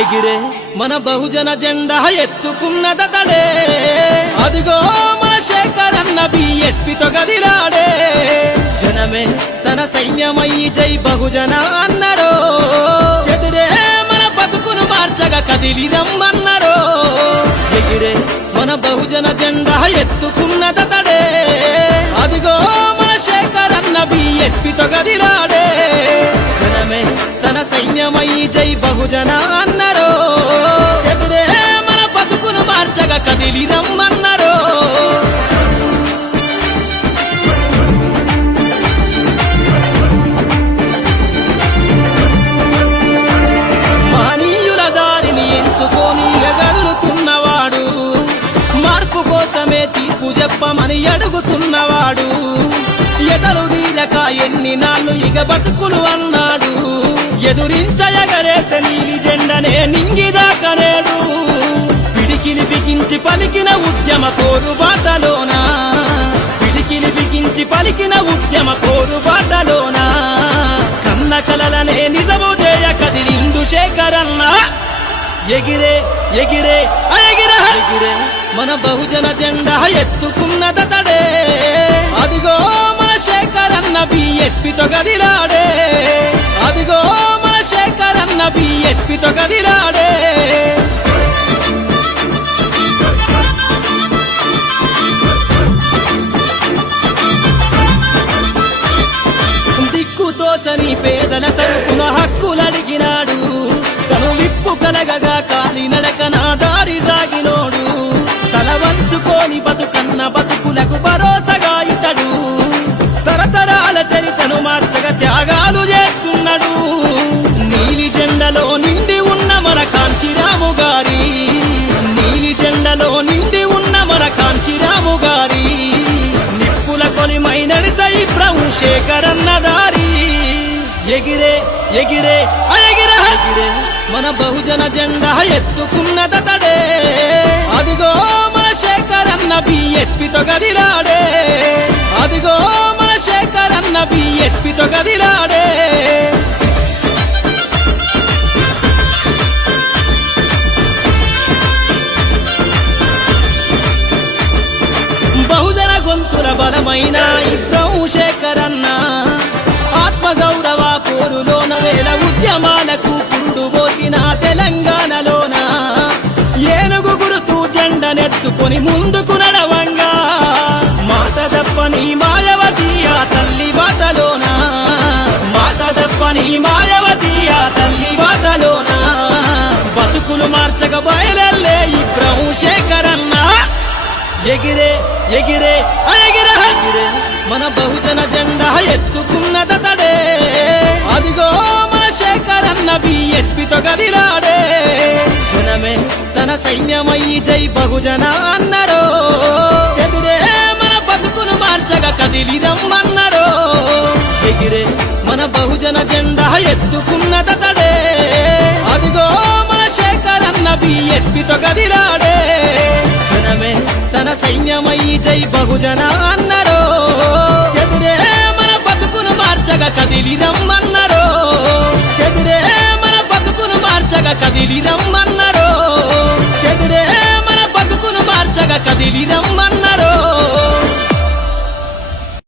ఎగిరే మన బహుజన జెండా ఎత్తుకున్నదతడే అదిగో మన శేఖర్ అన్న బిఎస్పితో గదిలాడే. జనమే తన సైన్యమయ్యి జై బహుజన అన్నరో. చెదిరే మన బతుకును మార్చగా కదిలిరమ్మన్నారో ఎగిరే మన బహుజన జెండా ఎత్తుకున్నదతడే అదిగో మన శేఖర్ అన్న బిఎస్పితో గదిలాడే. సైన్యమై జై బహుజన అన్నరో చెదిరే మన బతుకును మార్చగా కదిలి రమ్మన్నరో మానీయుల దారిని ఎంచుకొని ఎగదులుతున్నవాడు మార్పు కోసమే తీర్పు చెప్పమని అడుగుతున్నవాడు. ఎదలు నీలక ఎన్ని నాళ్ళు ఇక బతుకులు అన్నాడు. ఎదురించయగరేస నీలి జెండనే నింగిదాకనేడు పిడికిని బిగించి పలికిన ఉద్యమ కోరు బాటలోన? పిడికిని బిగించి పలికిన ఉద్యమ కోరు బాటలోన? కన్న కలలనే నిజము చేయ కదిలిందు శేఖరన్న. ఎగిరే ఎగిరే ఎగిరే ఎగిరే మన బహుజన జెండా ఎత్తుకున్నదతడే. అదిగో మన శేఖరన్న బిఎస్పితో గదిలాడే బిఎస్పితో గదిలాడే దిక్కుతోచని పేదల తరపున హక్కులడిగినాడు. తను విప్పు కలగగా కాలి నడక నా దారి సాగినోడు. తల వంచుకొని బతుకన్న బతుకులకు భరోసగా ఇతడు. తరతరాల చరితను మార్చగా త్యాగాలు చేస్తున్నాడు. నీలి జెండలోని నిప్పుల కొలిమై నడిసై ప్రభు శేఖరన్న దారి. ఎగిరే ఎగిరే ఆ ఎగిరే మన బహుజన జెండా ఎత్తుకున్న తడే. అదిగో మన శేఖరన్న బిఎస్పితో గదిలాడే. అదిగో మన శేఖరన్న బిఎస్పితో గదిలాడే. బలమైన ఇబ్రహం శేఖరన్న ఆత్మగౌరవ పోరులోన వేల ఉద్యమాలకు పురుడు పోసిన తెలంగాణలోన ఏనుగు గురుతూ జెండనెత్తుకొని ముందుకు నడవంగా. మాట తప్పని మాయవతి ఆ తల్లి బాటలోన. మాట తప్పని మాయవతి ఆ తల్లి బాటలోన. బతుకులు మార్చక బయలల్లే ఇబ్రహం శేఖరన్న ఎగిరే ఎగిరే అరే ఎగిరే మన బహుజన జెండా ఎత్తుకున్నదతడే అదిగో మన శేఖరన్న బిఎస్పితో గదిరాడే జనమే తన సైన్యమయ్యి జై బహుజన అన్నరో. చెదిరే మన బతుకును మార్చగా కదిలి రమ్మన్నరో. ఎగిరే మన బహుజన జెండా ఎత్తుకున్నదతడే అదిగో మన శేఖరన్న బిఎస్పితో గదిరాడే మన సైన్యమై జై బహుజన అన్నరో. చెదిరే మన బతుకును మార్చగ కదిలి రమ్మన్నరో చెదిరే మన బతుకును మార్చగ కదిలి రమ్మన్నరో చెదిరే మన బతుకును మార్చగ కదిలి రమ్మ